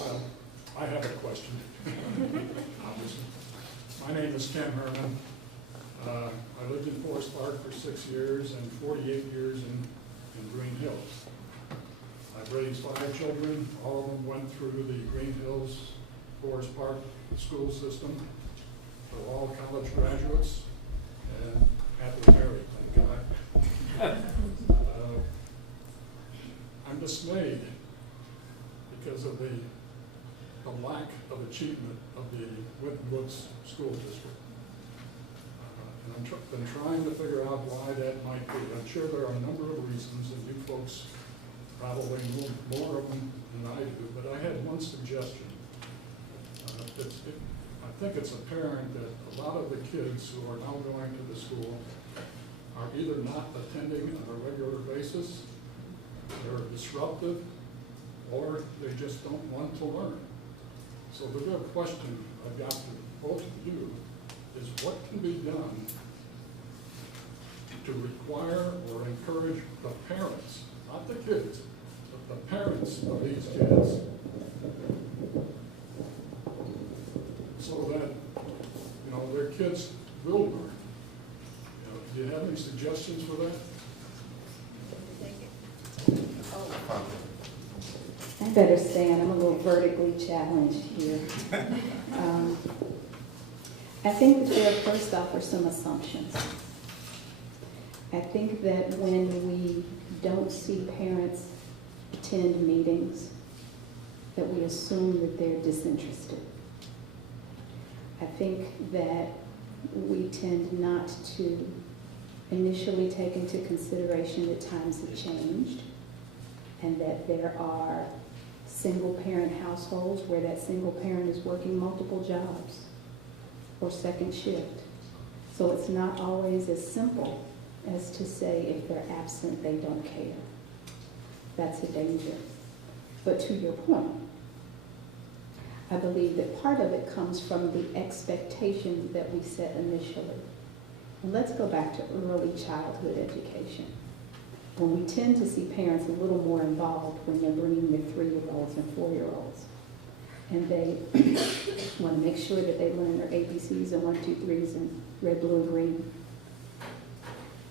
Well, I have a question, obviously. My name is Ken Herman. I lived in Forest Park for 6 years and 48 years in Greenhills. I've raised 5 children. All of them went through the Greenhills Forest Park school system. They're all college graduates and happily married, thank God. I'm dismayed because of the lack of achievement of the Winton Woods School District. And I've been trying to figure out why that might be. I'm sure there are a number of reasons, and you folks probably know more of them than I do, but I had one suggestion. I think it's apparent that a lot of the kids who are now going to the school are either not attending on a regular basis, they're disruptive, or they just don't want to learn. So the real question I've got to both of you is what can be done to require or encourage the parents, not the kids, but the parents of these kids, so that, you know, their kids will learn. You know, do you have any suggestions for that? I better stand. I'm a little vertically challenged here. I think that there, first off, are some assumptions. I think that when we don't see parents attend meetings, that we assume that they're disinterested. I think that we tend not to initially take into consideration that times have changed and that there are single-parent households where that single parent is working multiple jobs or second shift. So it's not always as simple as to say if they're absent, they don't care. That's a danger. But to your point, I believe that part of it comes from the expectations that we set initially. And let's go back to early childhood education. When we tend to see parents a little more involved when they're bringing their 3-year-olds and 4-year-olds. And they want to make sure that they learn their ABCs and 1, 2, 3s and red, blue, and green.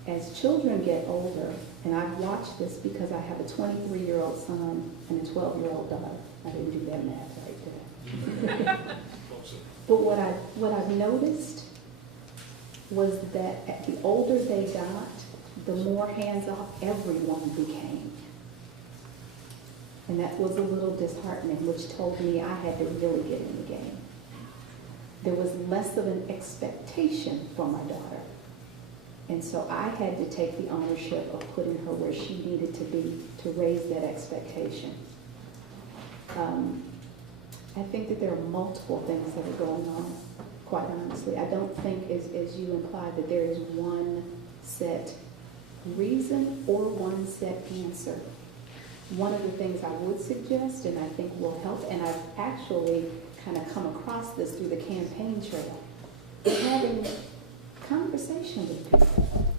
As children get older, and I've watched this because I have a 23-year-old son and a 12-year-old daughter. I didn't do that math right there. But what I've noticed was that the older they got, the more hands-off everyone became. And that was a little disheartening, which told me I had to really get in the game. There was less of an expectation for my daughter. And so I had to take the ownership of putting her where she needed to be to raise that expectation. I think that there are multiple things that are going on, quite honestly. I don't think, as you implied, that there is one set reason or one set answer. One of the things I would suggest, and I think will help, and I've actually kind of come across this through the campaign trail, is having conversation with people.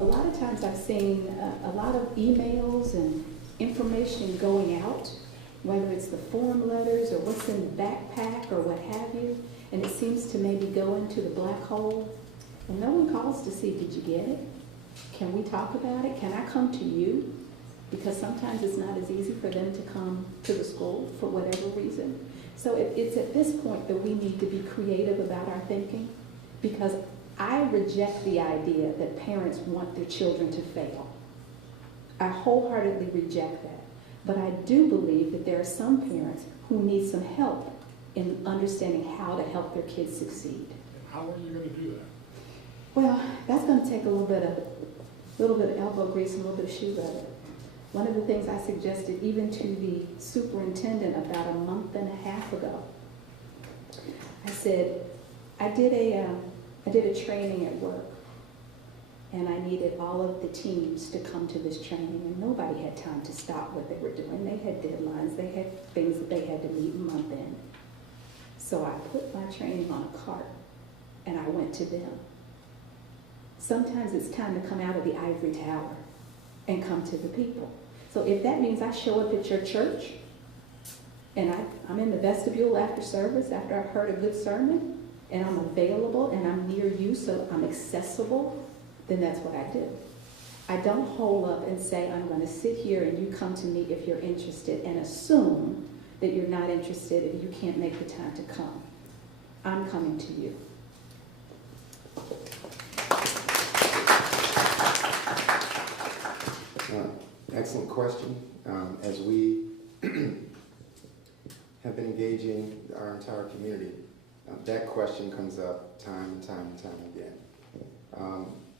A lot of times I've seen a lot of emails and information going out, whether it's the form letters or what's in the backpack or what have you, and it seems to maybe go into the black hole, and no one calls to see, did you get it? Can we talk about it? Can I come to you? Because sometimes it's not as easy for them to come to the school for whatever reason. So it's at this point that we need to be creative about our thinking, because I reject the idea that parents want their children to fail. I wholeheartedly reject that. But I do believe that there are some parents who need some help in understanding how to help their kids succeed. And how are you going to do that? Well, that's going to take a little bit of elbow grease and a little bit of shoe leather. One of the things I suggested even to the superintendent about a month and a half ago, I said, I did a training at work, and I needed all of the teams to come to this training, and nobody had time to stop what they were doing. They had deadlines, they had things that they had to meet month end. So I put my training on a cart, and I went to them. Sometimes it's time to come out of the ivory tower and come to the people. So if that means I show up at your church and I'm in the vestibule after service, after I've heard a good sermon, and I'm available and I'm near you, so I'm accessible, then that's what I do. I don't hold up and say, I'm going to sit here and you come to me if you're interested, and assume that you're not interested if you can't make the time to come. I'm coming to you. Excellent question. As we have been engaging our entire community, that question comes up time and time and time again.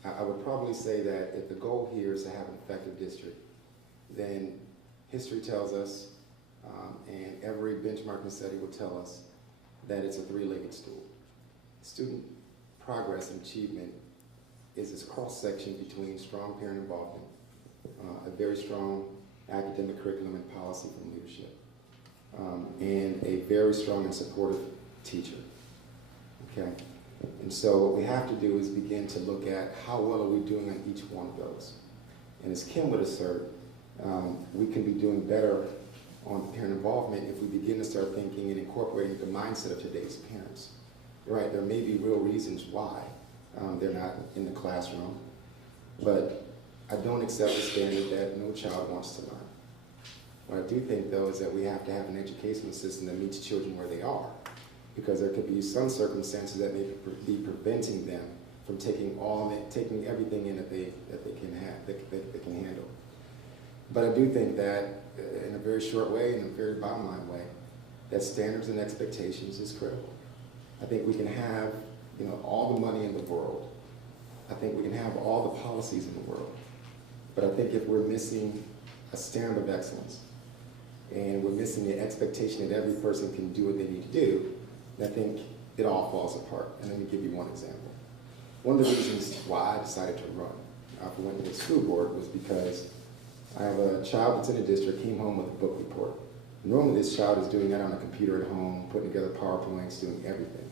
I would probably say that if the goal here is to have an effective district, then history tells us, and every benchmarking study will tell us, that it's a three-legged stool. Student progress and achievement is this cross-section between strong parent involvement, a very strong academic curriculum and policy from leadership, and a very strong and supportive teacher. Okay? And so what we have to do is begin to look at how well are we doing on each one of those. And as Kim would assert, we can be doing better on parent involvement if we begin to start thinking and incorporating the mindset of today's parents. Right, there may be real reasons why they're not in the classroom, but I don't accept the standard that no child wants to learn. What I do think, though, is that we have to have an educational system that meets children where they are, because there could be some circumstances that may be preventing them from taking everything in that they can handle. But I do think that in a very short way, in a very bottom line way, that standards and expectations is critical. I think we can have, all the money in the world. I think we can have all the policies in the world. But I think if we're missing a standard of excellence, and we're missing the expectation that every person can do what they need to do, I think it all falls apart. And let me give you one example. One of the reasons why I decided to run for went to the school board was because I have a child that's in a district, came home with a book report. Normally this child is doing that on a computer at home, putting together PowerPoints, doing everything.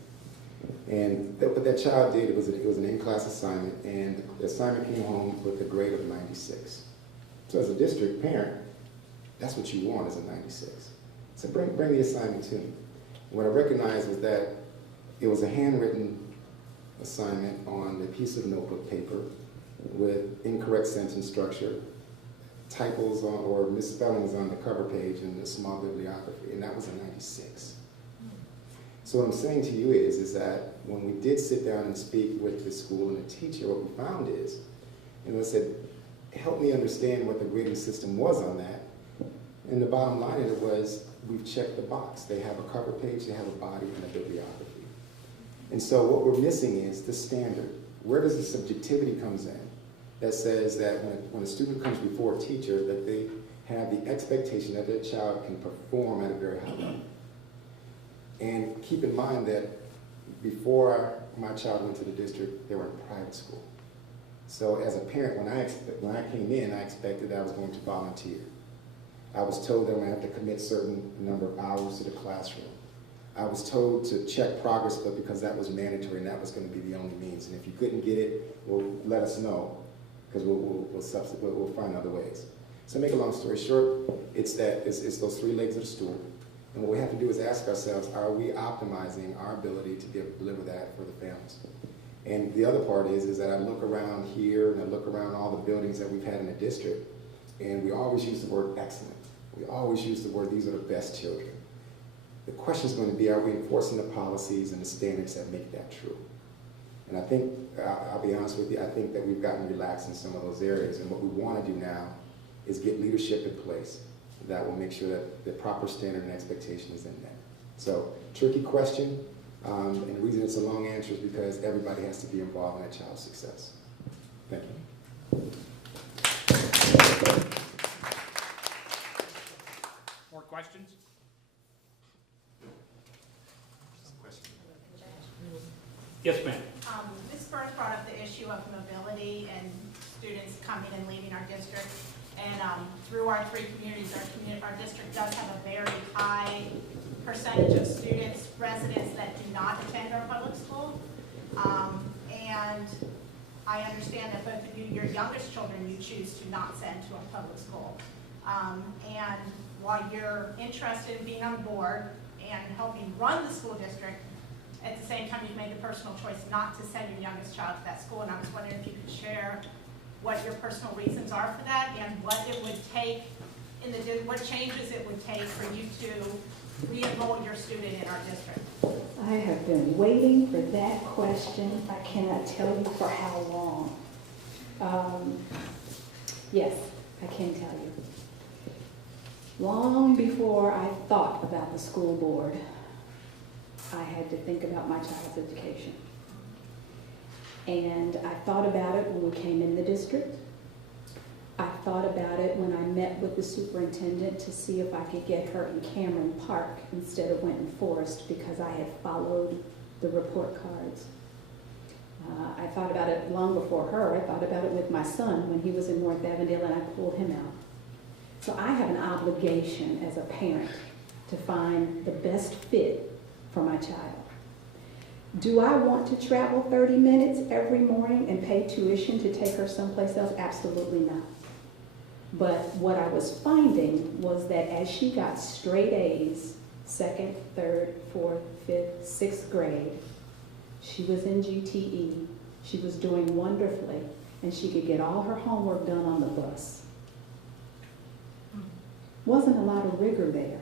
And what that child did, it was an in-class assignment, and the assignment came home with a grade of 96. So as a district parent, that's what you want, is a 96. So bring the assignment to me. What I recognized was that it was a handwritten assignment on a piece of notebook paper with incorrect sentence structure, typos or misspellings on the cover page, and a small bibliography, and that was a 96. So what I'm saying to you is that when we did sit down and speak with the school and the teacher, what we found is, I said, help me understand what the grading system was on that. And the bottom line of it was, we've checked the box. They have a cover page, they have a body, and a bibliography. And so what we're missing is the standard. Where does the subjectivity comes in that says that when a student comes before a teacher, that they have the expectation that their child can perform at a very high level. And keep in mind that before my child went to the district, they were in private school. So as a parent, when I came in, I expected that I was going to volunteer. I was told that I'm going to have to commit a certain number of hours to the classroom. I was told to check progress, but because that was mandatory and that was going to be the only means. And if you couldn't get it, well, let us know, because we'll find other ways. So make a long story short, it's those three legs of the stool. And what we have to do is ask ourselves, are we optimizing our ability to deliver that for the families? And the other part is that I look around here and I look around all the buildings that we've had in the district, and we always use the word excellent. We always use the word, these are the best children. The question is going to be, are we enforcing the policies and the standards that make that true? And I think, I'll be honest with you, I think that we've gotten relaxed in some of those areas, and what we want to do now is get leadership in place that will make sure that the proper standard and expectation is in there. So, tricky question, and the reason it's a long answer is because everybody has to be involved in a child's success. Thank you. More questions? Yes, ma'am. This first brought up the issue of mobility and students coming and leaving our district. And through our three communities, our district does have a very high percentage of students, residents that do not attend our public school. And I understand that both of you, your youngest children, you choose to not send to a public school. And while you're interested in being on board and helping run the school district, at the same time, you've made the personal choice not to send your youngest child to that school. And I was wondering if you could share what your personal reasons are for that and what it would take what changes it would take for you to re-enroll your student in our district. I have been waiting for that question. I cannot tell you for how long. Yes, I can tell you. Long before I thought about the school board, I had to think about my child's education. And I thought about it when we came in the district. I thought about it when I met with the superintendent to see if I could get her in Cameron Park instead of Winton Forest because I had followed the report cards. I thought about it long before her. I thought about it with my son when he was in North Avondale and I pulled him out. So I have an obligation as a parent to find the best fit for my child. Do I want to travel 30 minutes every morning and pay tuition to take her someplace else? Absolutely not. But what I was finding was that as she got straight A's, 2nd, 3rd, 4th, 5th, 6th grade, she was in GTE, she was doing wonderfully, and she could get all her homework done on the bus. Wasn't a lot of rigor there.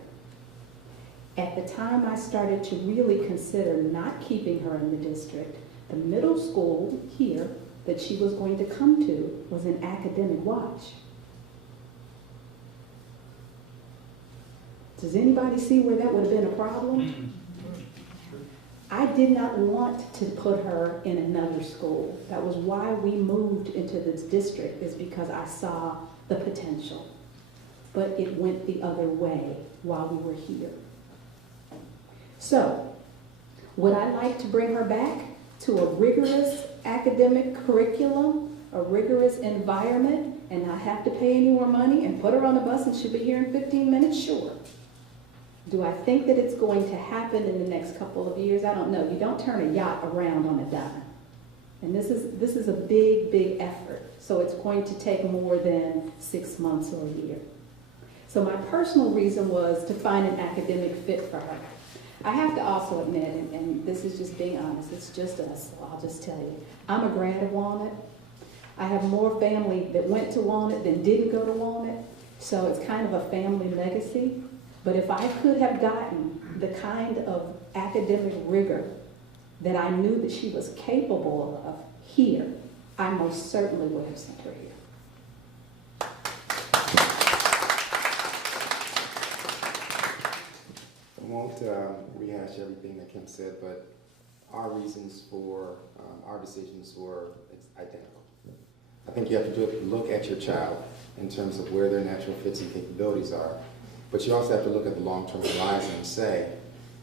At the time I started to really consider not keeping her in the district, the middle school here that she was going to come to was an academic watch. Does anybody see where that would have been a problem? I did not want to put her in another school. That was why we moved into this district, is because I saw the potential. But it went the other way while we were here. So, would I like to bring her back to a rigorous academic curriculum, a rigorous environment, and not have to pay any more money and put her on a bus and she'll be here in 15 minutes? Sure. Do I think that it's going to happen in the next couple of years? I don't know. You don't turn a yacht around on a dime. And this is a big, big effort. So it's going to take more than 6 months or a year. So my personal reason was to find an academic fit for her. I have to also admit, and this is just being honest, it's just us, so I'll just tell you, I'm a grad of Walnut. I have more family that went to Walnut than didn't go to Walnut, so it's kind of a family legacy. But if I could have gotten the kind of academic rigor that I knew that she was capable of here, I most certainly would have sent her here. I won't rehash everything that Kim said, but our reasons for our decisions were identical. I think you have to look at your child in terms of where their natural fits and capabilities are, but you also have to look at the long-term horizon and say,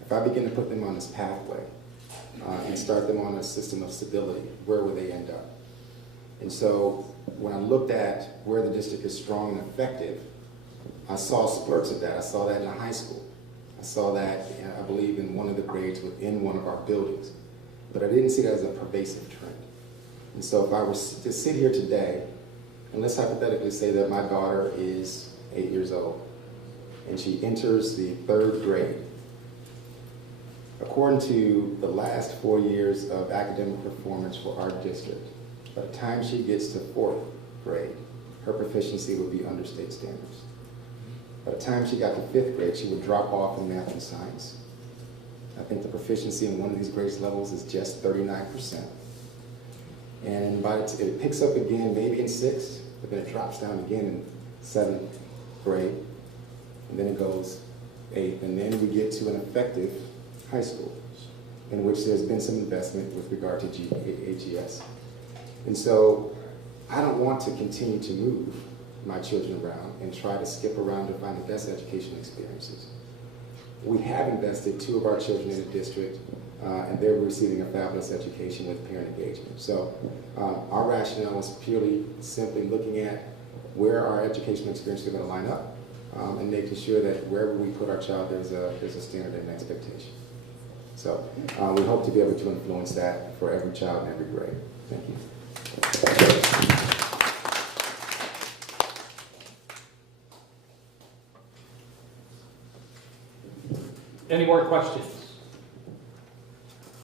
if I begin to put them on this pathway and start them on a system of stability, where will they end up? And so when I looked at where the district is strong and effective, I saw spurts of that. I saw that in high school. I saw that, I believe, in one of the grades within one of our buildings. But I didn't see that as a pervasive trend. And so if I were to sit here today, and let's hypothetically say that my daughter is 8 years old, and she enters the 3rd grade. According to the last 4 years of academic performance for our district, by the time she gets to 4th grade, her proficiency would be under state standards. By the time she got to 5th grade, she would drop off in math and science. I think the proficiency in one of these grade levels is just 39%. And it picks up again maybe in 6th, but then it drops down again in 7th grade. And then it goes 8th, and then we get to an effective high school in which there's been some investment with regard to AGS. And so I don't want to continue to move my children around and try to skip around to find the best educational experiences. We have invested 2 of our children in the district, and they're receiving a fabulous education with parent engagement. So our rationale is purely simply looking at where our educational experiences are going to line up, and making sure that wherever we put our child, there's a standard and an expectation. So we hope to be able to influence that for every child in every grade. Thank you. Any more questions?